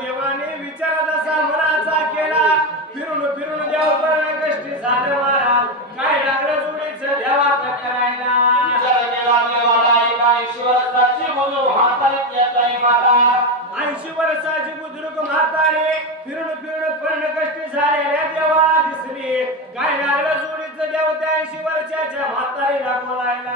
देवाने विचार जसा मनाचा केला वसाची बुजुर्ग म्हातारे फिरून फिरून पण कष्टी झालेल्या देवाला दिसली काय लागलं जोडीचं देव त्या 80 वर्षाच्या म्हातारीला बोलायला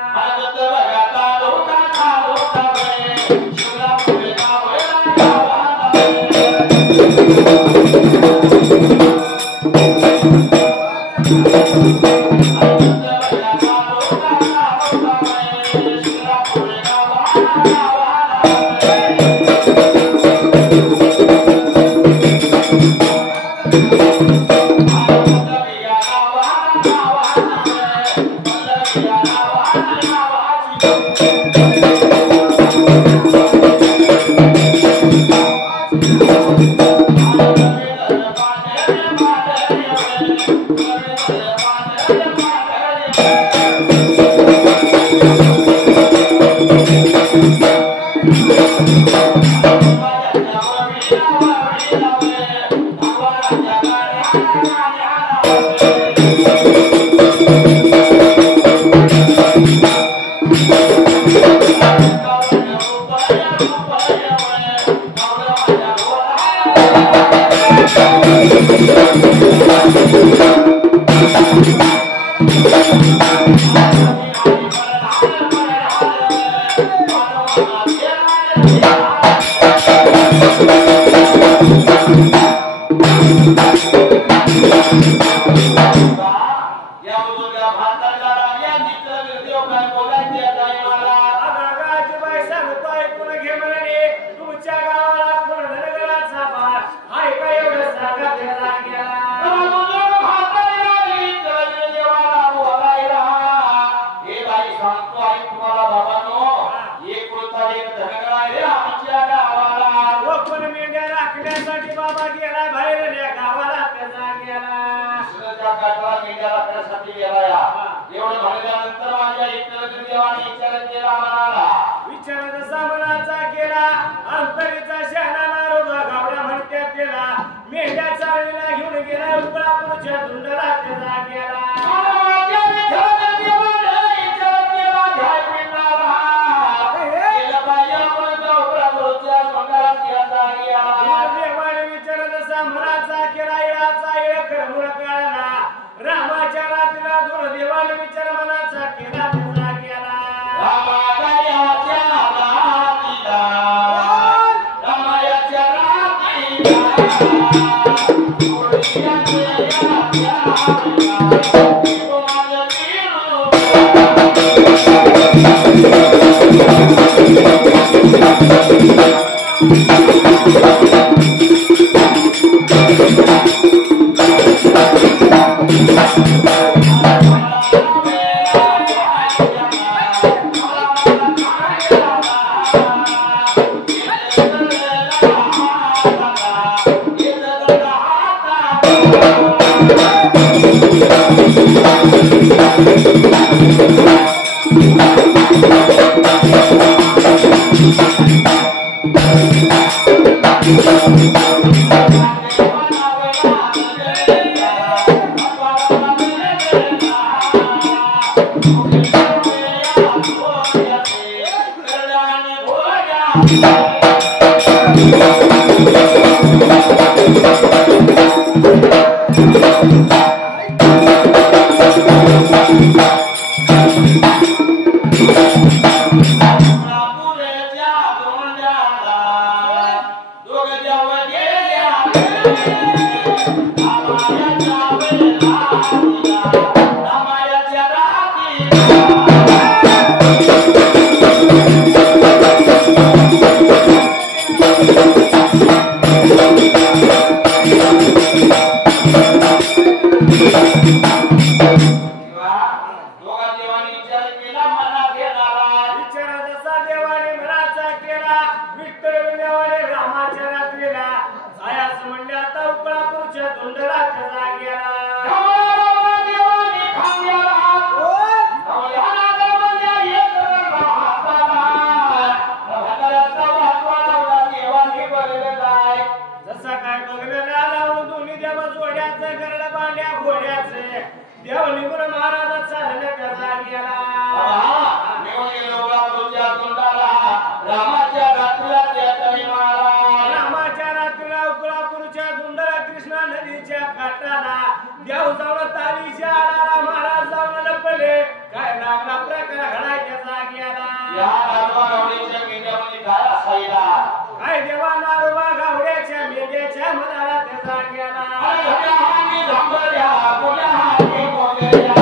काटाला देव जाऊन तालीच्या आडाला महाराज जाऊन लपले काय लागला प्रकार घडायच्या जाग्याला या नारवा गावडीच्या मेंढ्यामध्ये काय असायला काय देवा नारवा गावड्याच्या मेंढ्याच्या मनाला त्या जाग्याला हानी झंबऱ्या कोण्या हानी मोगऱ्या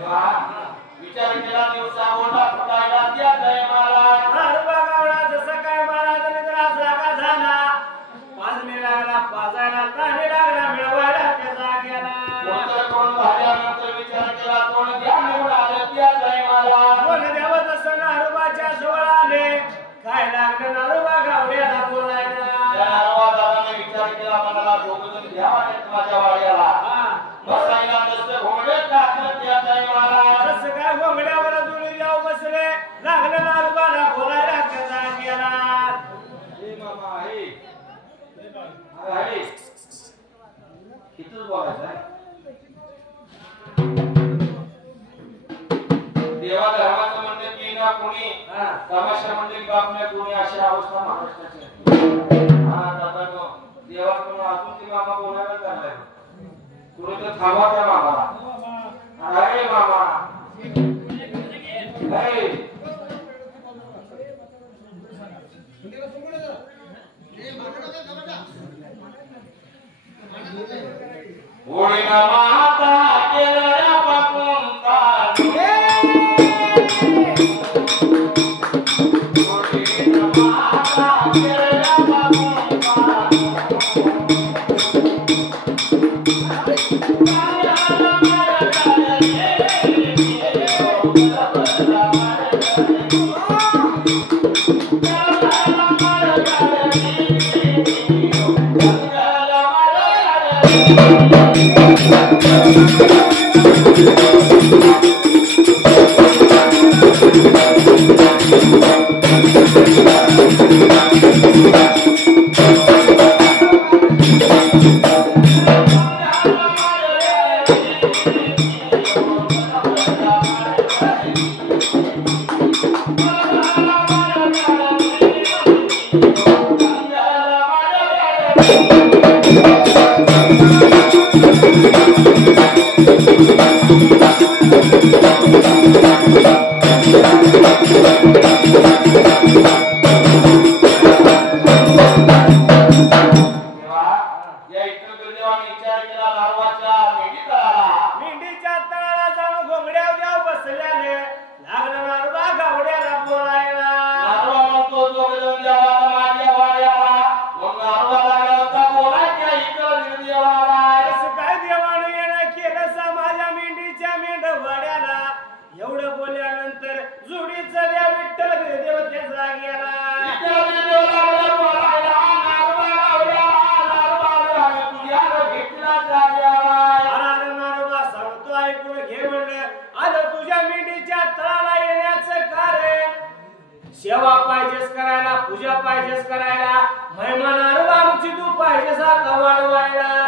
विचार केला दिवसा मोठा फुटायला त्या जय महाराज नारोबा गावडा जसा काय महाराजांनी जरा जागा झाला पाजणी लागला पाजायला ताणी लागला मिळवायला त्या जाग्याला कोण झाल्यानंतर विचार केला कोण द्या निवड आलं त्या जय महाराज कोण द्यावं तसं नारोबाच्या जवळ आले काय लागलं नारोबा गावड्याला बोलायला त्या नारोबा दादाने विचार केला मनाला दोघजण घ्यावा माझ्या वाड्याला बसायला नसतं घोंगड्यात टाकलं त्या जय महाराज तसं काय घोंगड्यावर दुरी जाऊ बसले लागलं नारोबाला बोलायला त्या जाग्याला हे मामा हे आहे किती बोलायचं आहे देवा धर्माचं म्हणते की ना कोणी तमाशा म्हणते की आपल्या कोणी अशी अवस्था महाराष्ट्राची हा दादा नो देवा कोण अजून ती मामा बोलायला चाललाय कोणी तर थांबा त्या मामाला अरे मामा होळीना माता केल्या पापून होळीना माता केल्या पापून सेवा पाहिजेस करायला पूजा पाहिजेस करायला महिमा नारोबा आमची तू पाहिजेस आता वाढवायला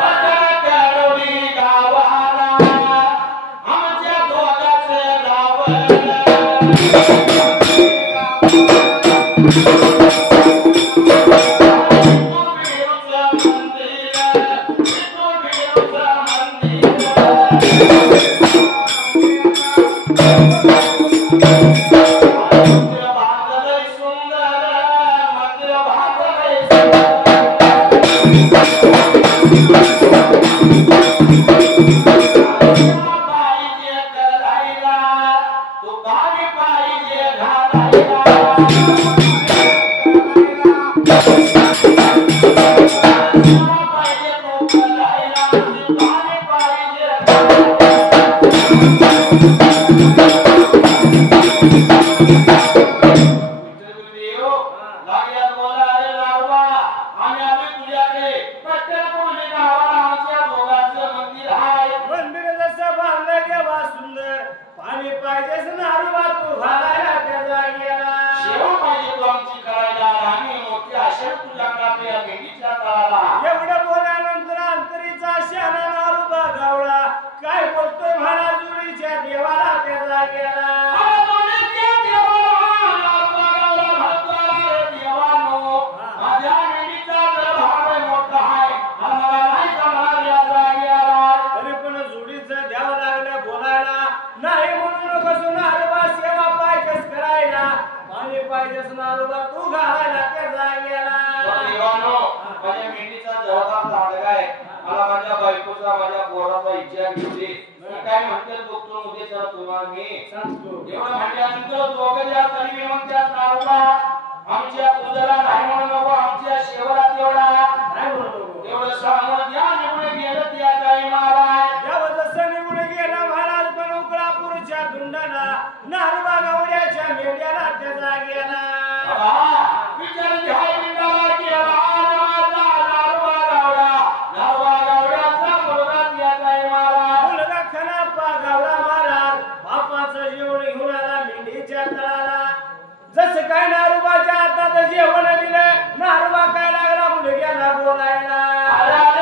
देवाला घेतली काय म्हणतात बघतो उद्याच्या तुम्हाला मी सांगतो एवढं म्हटल्यानंतर दोघं ज्या तरी म्हणतात नावला आमच्या पूजाला नाही म्हणू नको आमच्या शेवरात एवढा नाही म्हणू एवढं सांगून या निवडून गेलं त्या काही महाराज यावं जसं निघून गेला महाराज पण उकळापूरच्या धुंडाला नारवा गावड्याच्या मेंढ्याला त्याचा गेला विचार घ्याय बिंडाला केला नारवा गावड्याचा मुलगा त्या काही महाराज मुलगा खनाप्पा गावडा महाराज बापाचं जेवण घेऊन आला मेंढीच्या तळाला जसं काय नारोबाच्या हातात जेवण दिलं नारोबा काय लागला मुलग्याला बोलायला नाही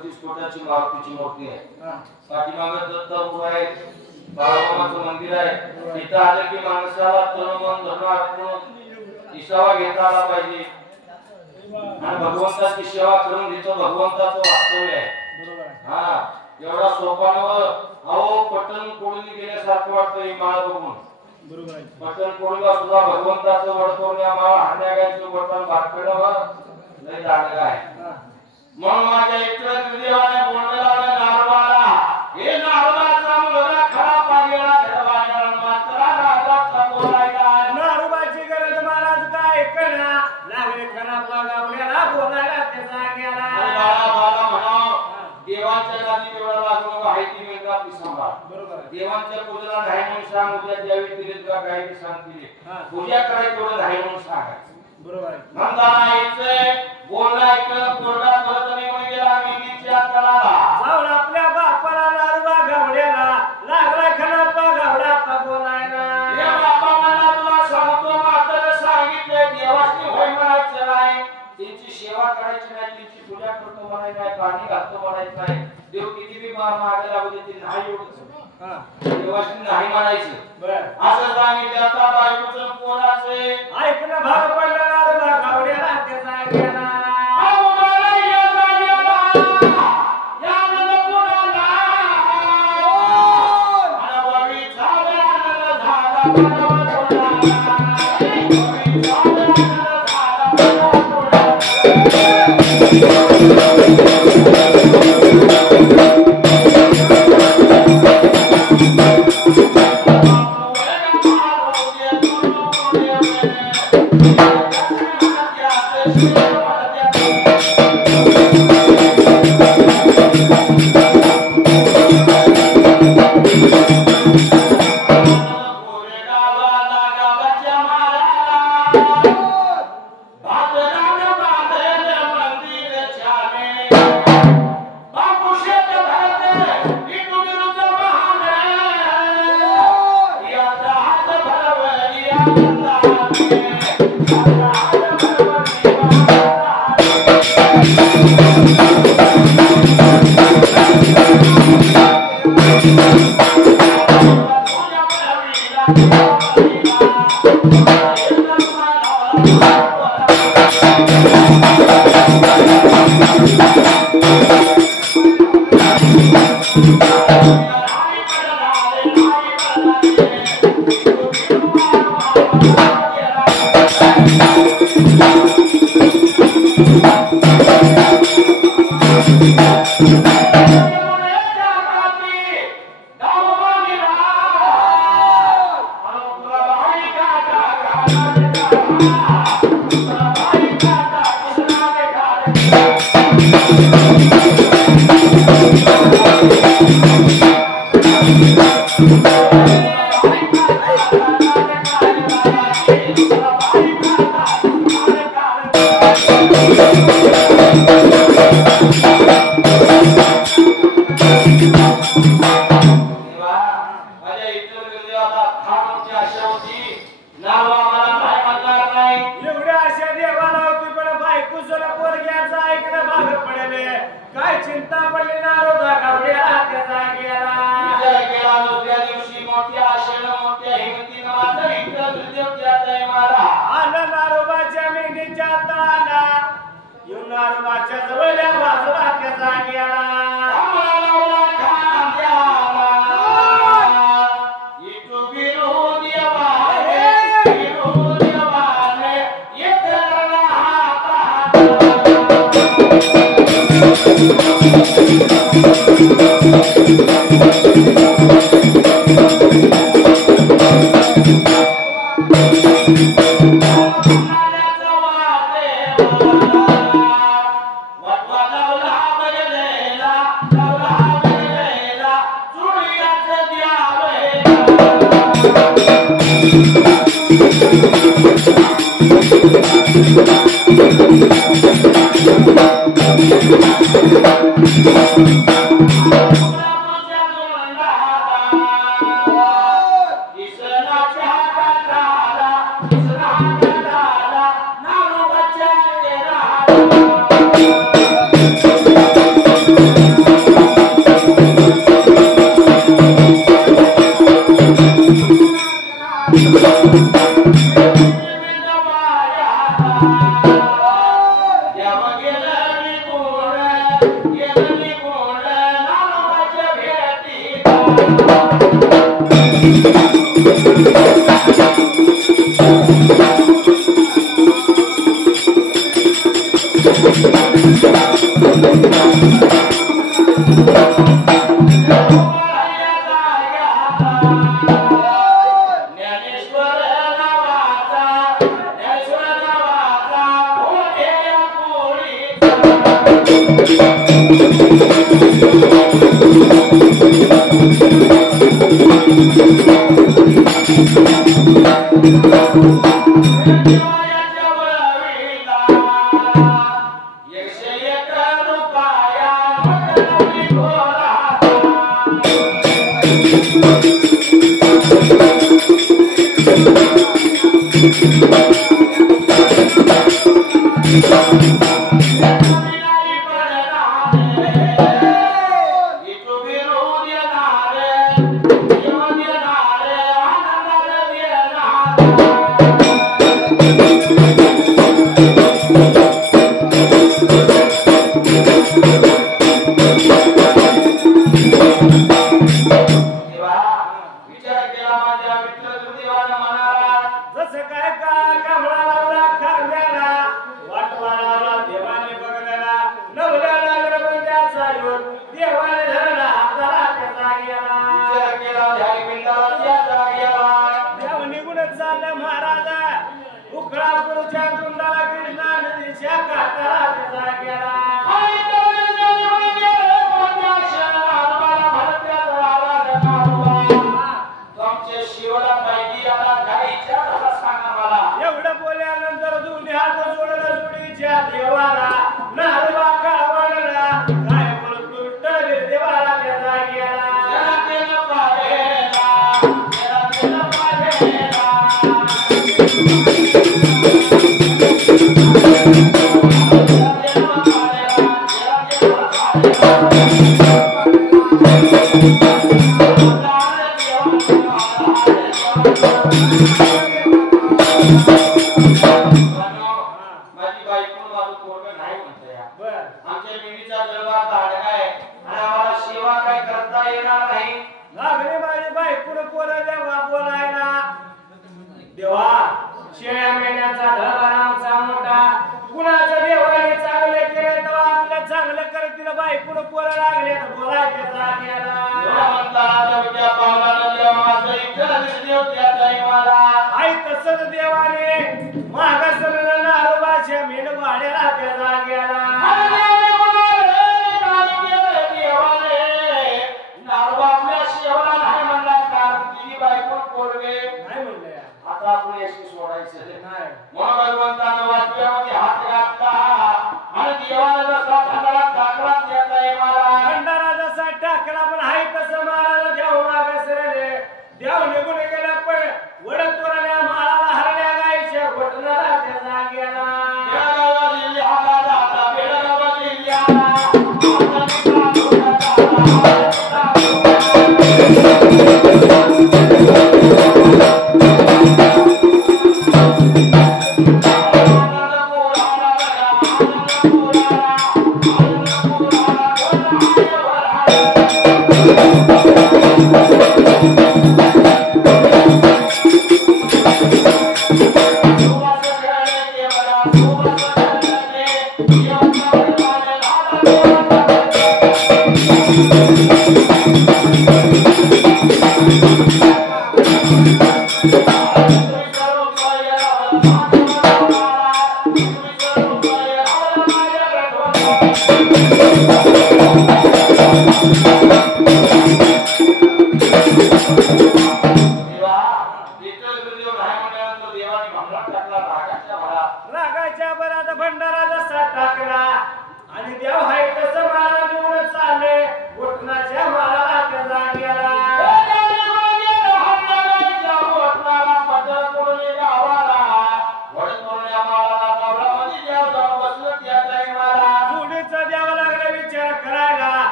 36 फुटाची मारुतीची मूर्ती आहे पाठीमागे दत्त गुरु आहे बाळामामाचं मंदिर आहे तिथं आलं की माणसाला तन मन धन अर्पण विसावा घेता आला पाहिजे आणि भगवंताची सेवा करून तिथं भगवंताचं वास्तव्य आहे हा एवढा सोपा नव्ह अहो पटन कोळून गेल्यासारखं वाटतं ही माळ बघून पटन कोळीला सुद्धा भगवंताचं वडतोरण्या माळ हाण्यागायचं बटन भातपेडावर लय दांडगा आहे म्हणून माझ्या इकडे देवाने बोललेला नारबाला हे नारबाचा मुलगा खरा पाहिला धरवायला मात्र नारबाचा बोलायला नारबाची गरज महाराज काय करा लागले खरा गावड्याला बोलायला त्याचा गेला बाळा म्हणाव देवाच्या नादी एवढा लागलो आहे ती वेगळा पिसंबा बरोबर देवांच्या पूजेला नाही म्हणून सांग उद्या द्यावी तिने तुला काही सांगतील पूजा करायची एवढं नाही म्हणून सांगायचं बरोबर म्हणताना यायचंय बोलणं ऐकलं कोरडा परत निघून गेला मिनीच्या तळाला जाऊन आपल्या बापाला नारबा गावड्याला लागला खनापा गावडा का बोलायला या बापा मला तुला सांगतो म्हातारं सांगितलंय देवाची होय म्हणायचं नाही त्यांची सेवा करायची नाही त्यांची पूजा करतो म्हणायचं नाही पाणी घालतो म्हणायचं नाही देव किती बी मागे लागू देते नाही एवढंच देवाशी नाही म्हणायचं असं सांगितलं आता बायकोचं पोराचं ऐकणं भाग पडलं नारबा गावड्याला त्याचा गेला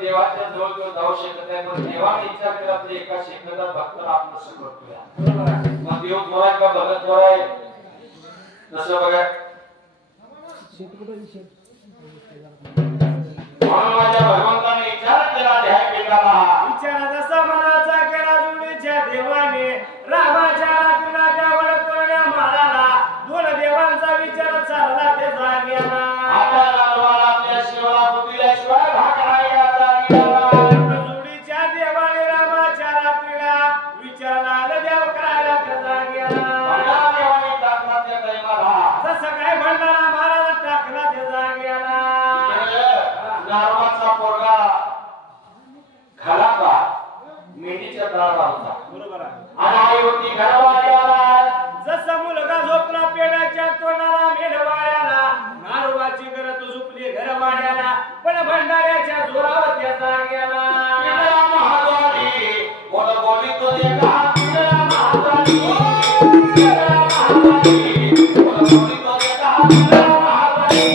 देवाच्या जवळ जाऊ शकत नाही पण देवाने विचार केला तर एका सेकंदात भक्ताला आपलं करतोय मग देव थोडा का भगत थोडा आहे तसं बघा म्हणून माझ्या भगवंताने विचार केला ध्यान केला विचार जसा मनाचा केला जुळीच्या देवाने रामाच्या रात्रीच्या वळतोड्या माराला दोन देवांचा विचार चालला ते जाग्याला आता लालवाला आपल्या शिवाला पुतल्याशिवाय भाकराया जाग्याला जुळीच्या देवाने रामाच्या रात्रीला विचारला आलं देव करायला त्या जाग्याला भंडारा देवाने टाकला त्या दैवाला जसं काय भंडारा महाराज टाकला त्या जाग्याला नारवाचा पोरगा खालापा मेंढीच्या तळाला होता बरोबर आहे आणि आई होती घरवाल्याला जसा मुलगा झोपला पेड्याच्या तोंडाला मेढवाड्याला नारोबाची गरज झोपली घरवाड्याला पण भंडाऱ्याच्या जोरावर त्या जाग्याला पिंगळा महाद्वारी बोल बोली तो देखा पिंगळा महाद्वारी बोल बोली तो देखा पिंगळा महाद्वारी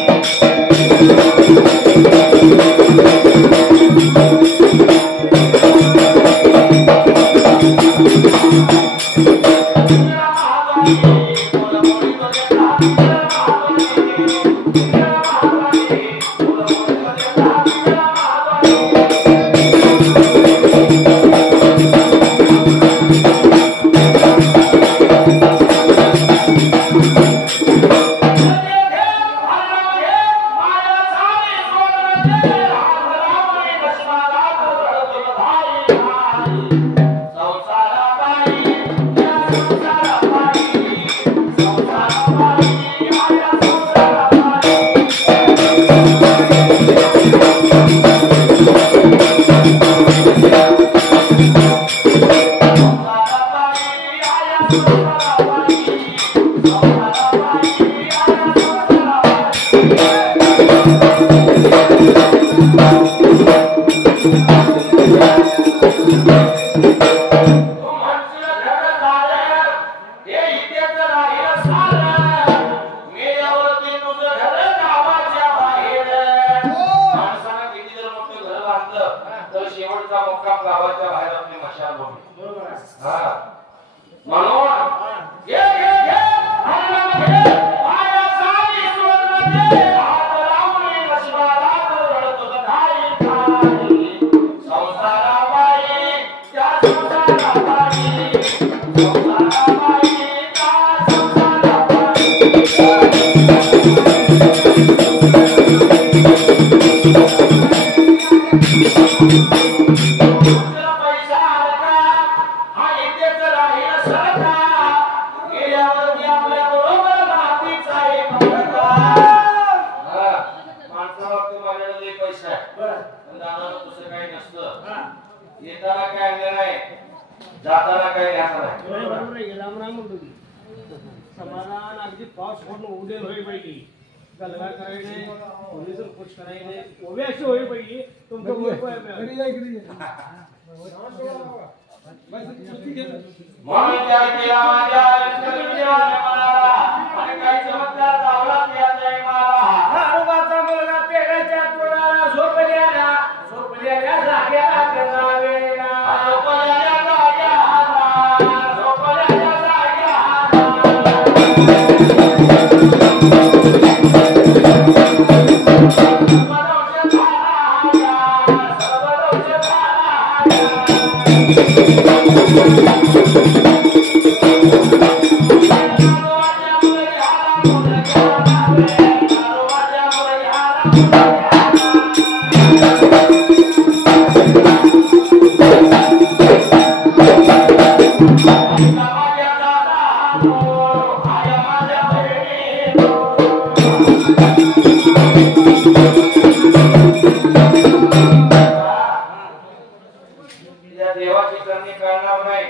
समाधान अगदी पाऊस पडून उडेल होई पाहिजे गलगा करायने पोलीस खुश करायने ओवे अशी होई पाहिजे तुमचं म्हणून त्या केला माझ्या देवाने मला आणि काही चमत्कार दावला त्या नाही मला नारोबाचा मुलगा पेड्याच्या तोडाला झोपल्याला जाग्याला त्याचा वेळेला झोपल्याला देवाची करणी करणार नाही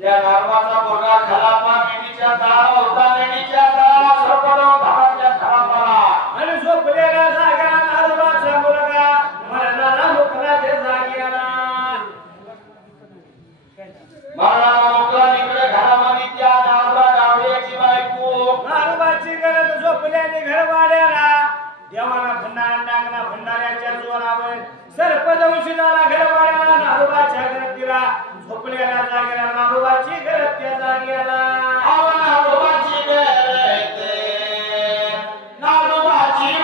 या नारवाचा पोरगा खलापा मेंढीच्या तळाला होता मेंढीच्या तळाला सरपडून घराच्या खलापाला आणि झोपलेला जागा नारोबाचा मुलगा मरणाला मुकला ते जाग्याला मरणाला मुकला निकडे घरामध्ये त्या नारवा गावड्याची बायको नारोबाची गरज झोपल्याने घरवाड्याला देवाला भंडारा टाकला भंडाऱ्याच्या जोरावर सर्पदंशी झाला घरवाड्याला झोपलेल्या जागेला नारोबाची गरज त्या जागेला नारोबाची गरज नारोबाची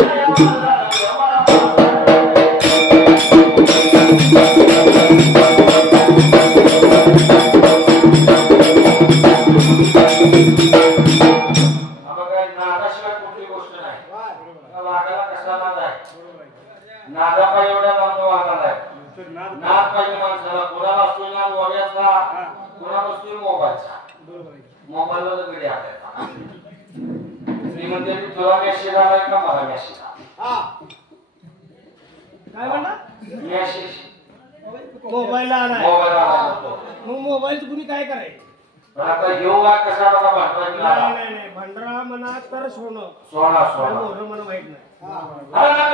Thank you. मोबाईल कुणी काय करायचं आता योगा कसा नाही भंडारा म्हणा तर सोनं मोर म्हणा माहित नाही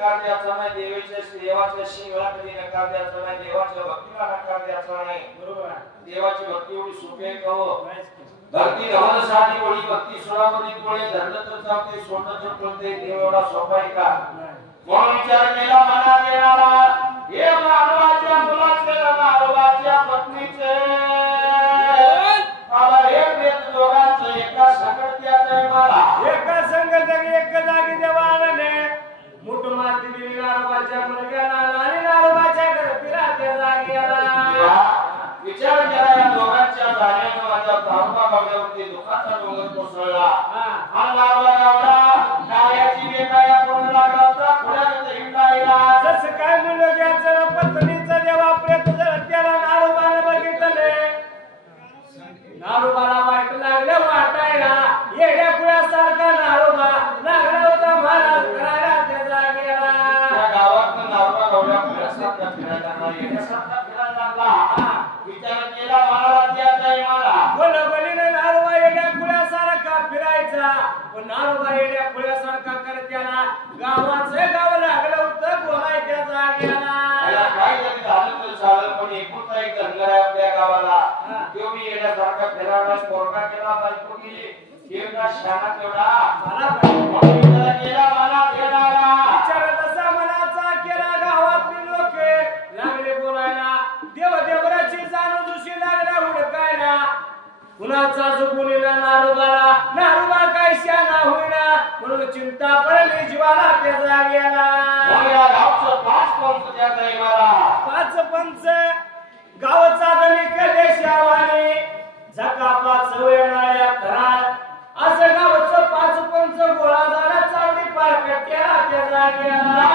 नकार द्यायचा नाही, देवाच्या सेवेला कधी नकार द्यायचा नाही, देवाच्या भक्तीला नकार द्यायचा नाही. बरोबर आहे. देवाची भक्ती एवढी सोपी आहे का हो? भक्ती धवल साधी एवढी भक्ती सोळामध्ये डोळे धरलं तर चालते, सोडलं तर पळते. देव एवढा सोपा आहे का? म्हणून विचार केला मनात येणारा, हे मानवाच्या मुलाचे नारोबाच्या पत्नीचे मला एक भेट दोघांचं एका संगत्याचं मला एका संगत एक जागी देवाने मुठ माती दिली नारोबाच्या मुलग्याला आणि नारोबाच्या घरातील त्या जागी आला. विचार केला या दोघांच्या झाल्यानं माझ्या तांबा गावल्यावरती दुःखाचा डोंगर कोसळला. आणि नारोबा गावला कार्याची बेकाया करून लागला पुढ्यात हिंडायला. जसं काय मुलग्याचं पत्नीचं देवा प्रेत जर त्याला नारोबाने बघितले, नारोबाला वाईट लागलं वाटायला. येड्या पुण्यासारखा नारोबा लागला होता महाराज करायला त्या जागेला. त्या गावात नारोबा गावल्या पुण्यासारखा फिरायला लागला, येण्यासारखा फिरायला लागला. विचार केला महाराज द्यायचा मला बोलबोलीने नारोबा येड्या पुण्यासारखा फिरायचा. पण नारोबा येड्या पुण्यासारखा करत त्याला गावाचं गाव लागलं होतं बोलायच्या जागेला. काय जरी झालं तर चालेल, पण एकुलता एक धनगर आहे आपल्या गावाला. तो मी येण्यासारखा फिरायला पोरगा केला, बायको केली, एकदा शाळा तेवढा मला केला मला फिरायला. विचार तसा मनाचा केला. गावातले लोक लागले बोलायला, देवदेवराची जाणूजुशी लागला हुडकायला. कुणाचा जुगुनीला नारोबाला, नारोबा काय शाना होईना म्हणून चिंता पडली जीवाला त्या जागेला. पाच पंच गावचा धनिक देशावानी झकापाच येणाऱ्या घरात असं गावचं पाच पंच गोळा झाला चावडी पारकट्या त्या जागेला.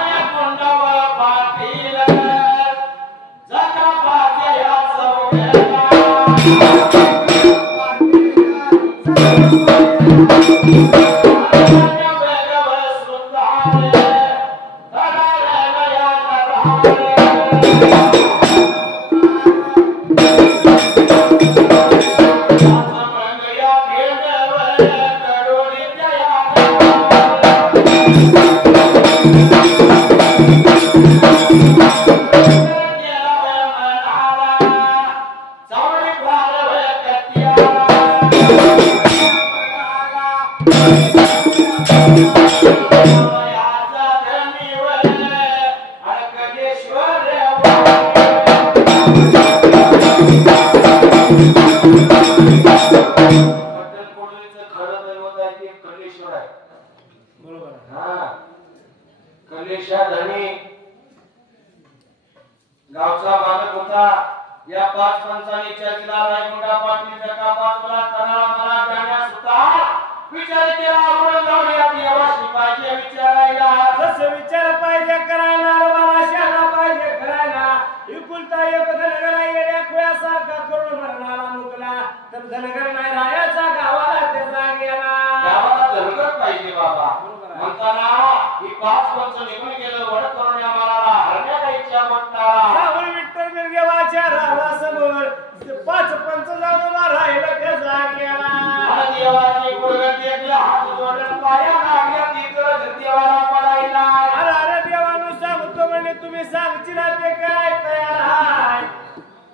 गावचा मालक होता. या पाच पंचांनी चर्चला रायमुंडा पाटील जगा पाचला तनाळा मला जाण्यास होता. विचार केला आपण जाऊया देवाशी पाहिजे विचारायला. जसं विचार पाहिजे करायला, मला शाळा पाहिजे करायला. इकुलता एक धनगर येड्या खुळ्यासारखा करून मरणाला मुकला तर धनगर नाही राहायचा गावाला त्या जागेला. गावाला धनगर पाहिजे बाबा म्हणताना ही पाच पंच निघून गेलं. वड करून आम्हाला हरण्याला इच्छा वाटणारा सावळ विठ्ठल बिरगेवाच्या रावासमोर पाच पंच जाऊन राहिला त्या जागेला. देवाची गुणगत देखला हात जोडून पाया लागल्या तिथं देवाला पडायला. अरे देवानु सांगतो म्हणजे तुम्ही सांगची ना ते काय तयार आहे.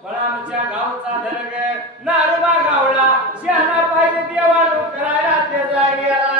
पण आमच्या गावचा धनगर नारोबा गावला शहाणा पाहिजे देवानु करायला त्या जागेला.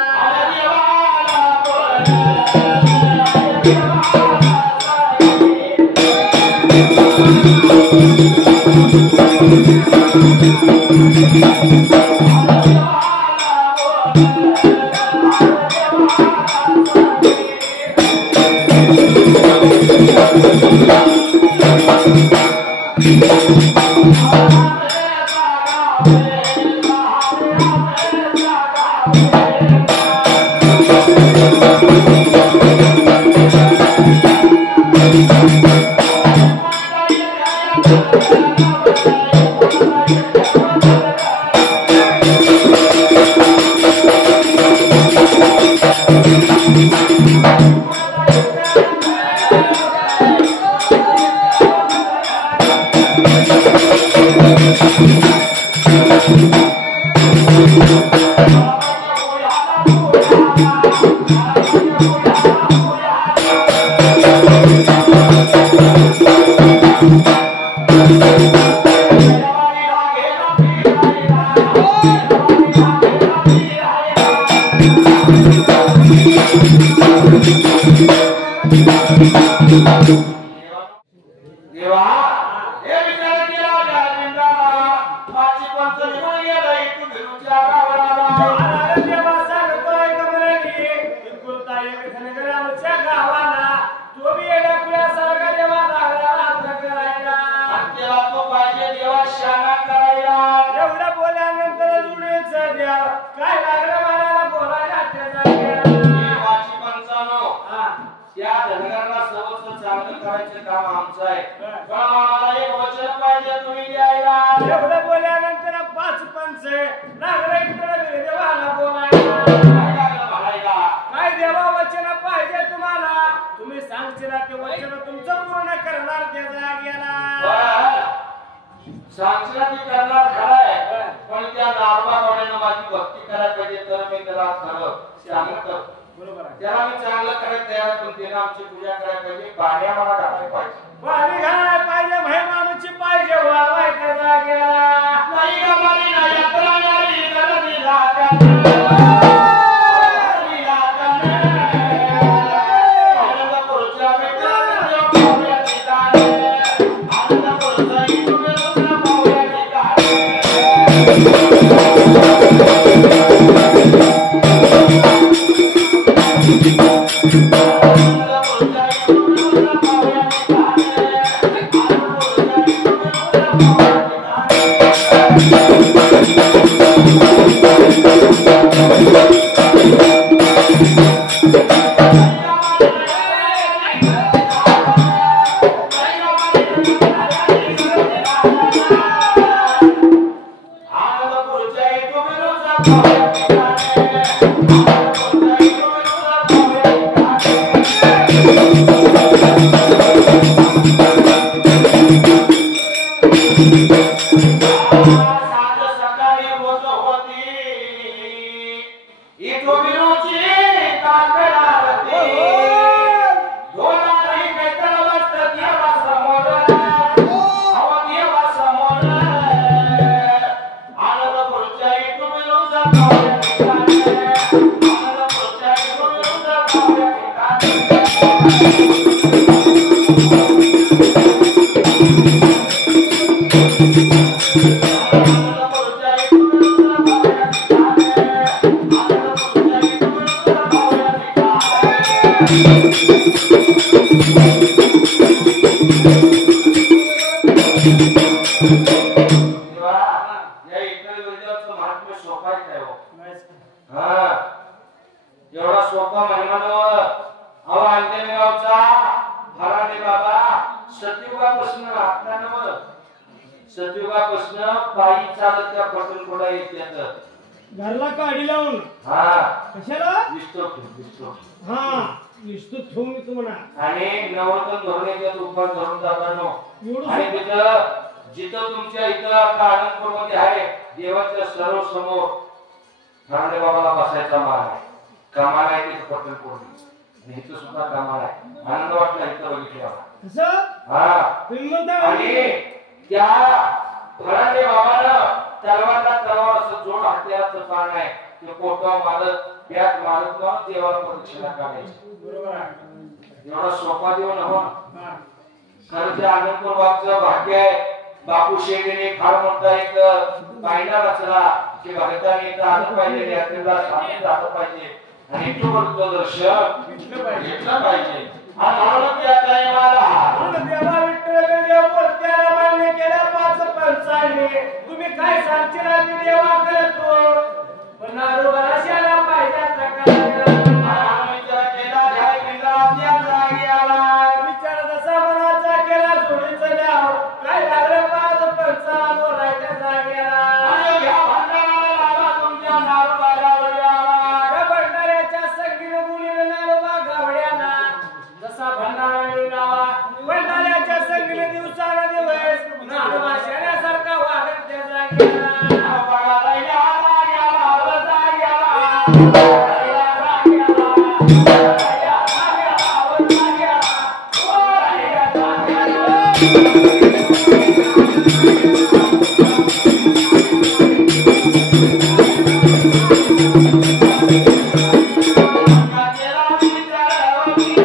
देवा हे विचार केला गाविंदाला माझी पंच निवड गेला इथून भिरूच्या गावाला अरे देवा सांगतोय कमरेनी कुलता एक धनगरामच्या गावाला तो बी एका कुळासारखा देवा लागला रात्र करायला आणि तेव्हा तो पाहिजे देवा शाना करायला एवढं बोलल्यानंतर जुळेच देव काय लागलं मला बोलायला त्याचा देवाची पंचानो हा त्या धनगराला सर्वच चांगलं करायचं काम आमचं आहे पण आम्हाला एक वचन पाहिजे तुम्ही द्यायला एवढं बोलल्यानंतर 5 पंच लागले इकडे देवाला बोलायला काय लागलं म्हणायला काय देवा वचन पाहिजे तुम्हाला तुम्ही सांगशील ते वचन तुमचं पूर्ण करणार त्या जागेला सांगशील ती करणार खरंय पण त्या नारबावाड्यानं माझी भक्ती करायला पाहिजे तर मी त्याला खरं सांगतो बरोबर आहे त्याला मी चांगलं करायला तयार पण त्यानं आमची पूजा करायला पाहिजे पाण्या मला घालायला पाहिजे पाणी घालायला पाहिजे महिमानुची पाहिजे वाळवाय त्या जागेला नाही गमाली नाही यात्रा नाही गरबी लागा एवढा सोपा महिमानवर अहो अंजनेगावचा हराने बाबा सतयुगापासून आत्तानवर सतयुगापासून पायी चालत त्या पटलकोडा येतात घरला काढी लावून हा कशाला दिसतो हा निश्चित ठेवून मी तुम्हाला आणि नवरतन धोरणे त्या दुपार धरून जातानो आणि तिथं जिथं तुमच्या इथं आनंदपूर मध्ये आहे देवाच्या सर्व समोर हराने बाबाला बसायचा मान आहे कमाल आहे तिथं पटलकोडी इथं सुद्धा कमाल आहे आनंद वाटला इथं बघितलं हा तुम्ही म्हणता आणि त्या हराने बाबानं तलवारला तलवार असं जोड हत्याराचं पान आहे ते कोटा मालत त्यात मालत मग देवाला प्रदक्षिणा काढायची बरोबर आहे एवढा सोपा देव नव्हा खरं ते आनंदपूर बाबचं भाग्य आहे बापू शेठीने फार मोठा एक पायला रचला की भक्तांनी इथं आलं पाहिजे यात्रेला सामील झालं पाहिजे आणि तो दर्शन घेतलं पाहिजे आणि त्या टाइमाला देवा विठ्ठल देव बोलत्याला मान्य केल्या 5 पंचाने तुम्ही काय सांगशील देवा करतो पण नारोबाला पाहिजे विचार जसा मनाचा केला सोडीचं द्याव काय लागलं 5 पंचा बोलायच्या जागेला भंडाऱ्याच्या संगीत मुलीने नारोबा गावड्याला जसा भंडारा लावा भंडाऱ्याच्या संगीत दिवसाला दिवस नारोबा शेण्यासारखा वागत त्या जागेला Thank you.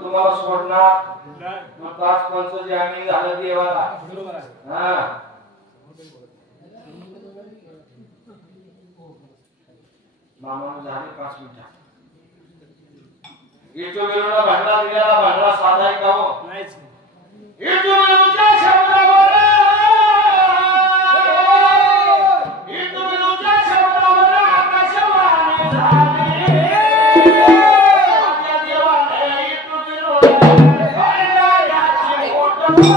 तुम्हाला सोडणार मग 5-5 जे आम्ही झालं देवाला हा मामा झाले 5 मिनिटं इटू विरोला भांडा दिला भांडा साधा का हो नाहीच इटू विरोच्या शब्दावर इटू विरोच्या शब्दावर आकाशवाणी झाली आपल्या देवाने इटू विरोला भांडा याची Thank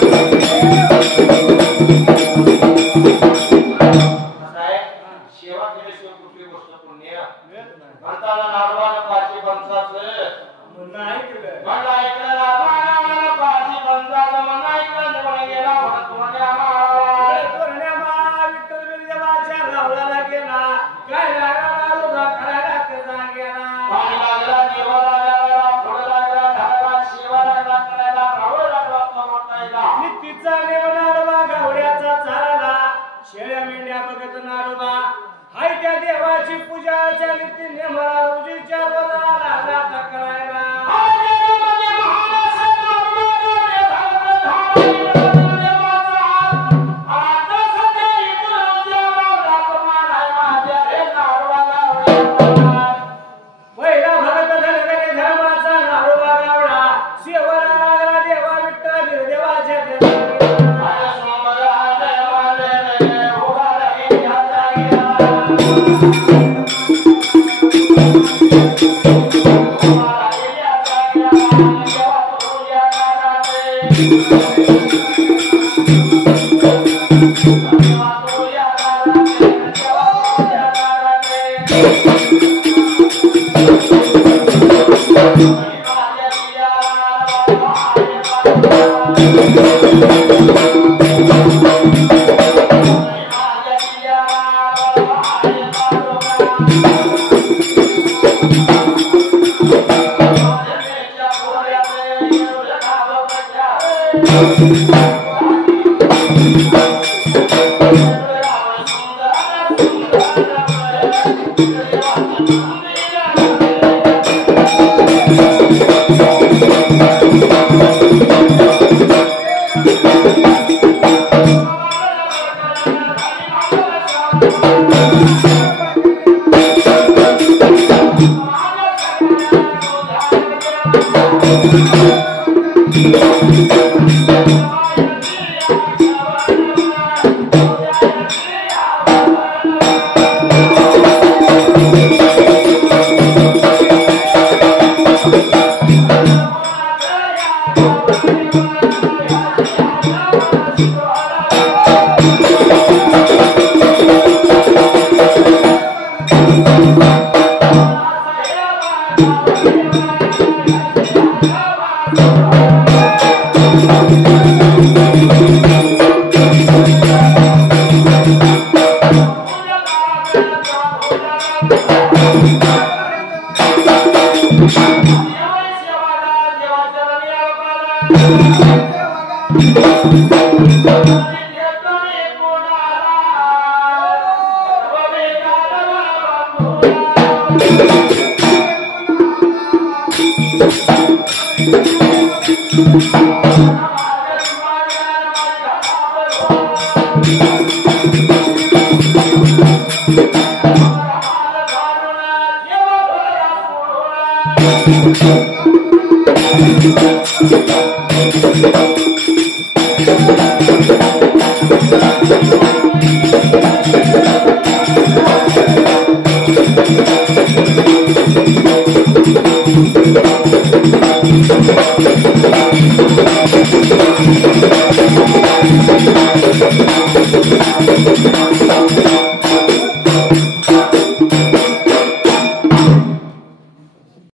you. दिवशी नेमळा रोजीच्या रोजाला लागला तक्रायला